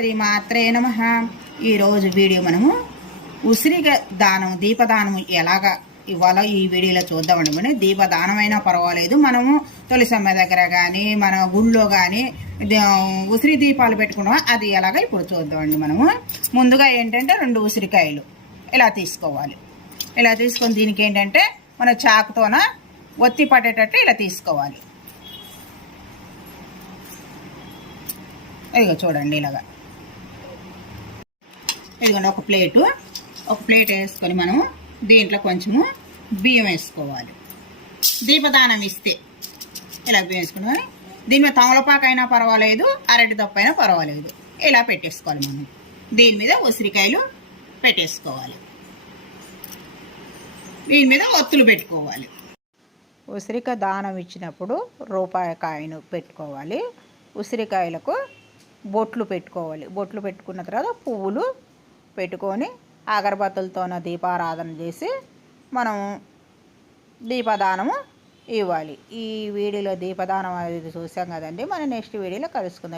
శ్రీమాత్రే నమః. ఈరోజు వీడియో మనము ఉసిరిక దానం దీపదానం ఎలాగా ఇవ్వాలో ఈ వీడియోలో చూద్దామండి. మనం దీపదానం అయినా పర్వాలేదు, మనము తులసమ్మ దగ్గర కానీ మన గుళ్ళో కానీ ఉసిరి దీపాలు పెట్టుకున్నాం, అది ఎలాగా ఇప్పుడు చూద్దామండి. మనము ముందుగా ఏంటంటే 2 ఉసిరికాయలు ఇలా తీసుకోవాలి. ఇలా తీసుకొని దీనికి ఏంటంటే మన చాకుతోన ఒత్తి పట్టేటట్టు ఇలా తీసుకోవాలి. ఇదిగో చూడండి, ఇలాగా ఇదిగోండి ఒక ప్లేట్ వేసుకొని మనము దీంట్లో కొంచెము బియ్యం వేసుకోవాలి. దీపదానం ఇస్తే ఇలా బియ్యం వేసుకుని దీని మీద తమలపాకు అయినా పర్వాలేదు, అరటి తప్పు అయినా పర్వాలేదు, ఇలా పెట్టేసుకోవాలి. మనం దీని మీద ఉసిరికాయలు పెట్టేసుకోవాలి, దీని మీద ఒత్తులు పెట్టుకోవాలి. ఉసిరికాయ దానం ఇచ్చినప్పుడు రూపాయి కాయను పెట్టుకోవాలి. ఉసిరికాయలకు బొట్లు పెట్టుకోవాలి. బొట్లు పెట్టుకున్న తర్వాత పువ్వులు పెట్టుకొని అగరబత్తులతోన దీపారాధన చేసి మనం దీపదానము ఇవ్వాలి. ఈ వీడియోలో దీపదానం అనేది చూసాం కదండి. మనం నెక్స్ట్ వీడియోలో కలుసుకుందాం.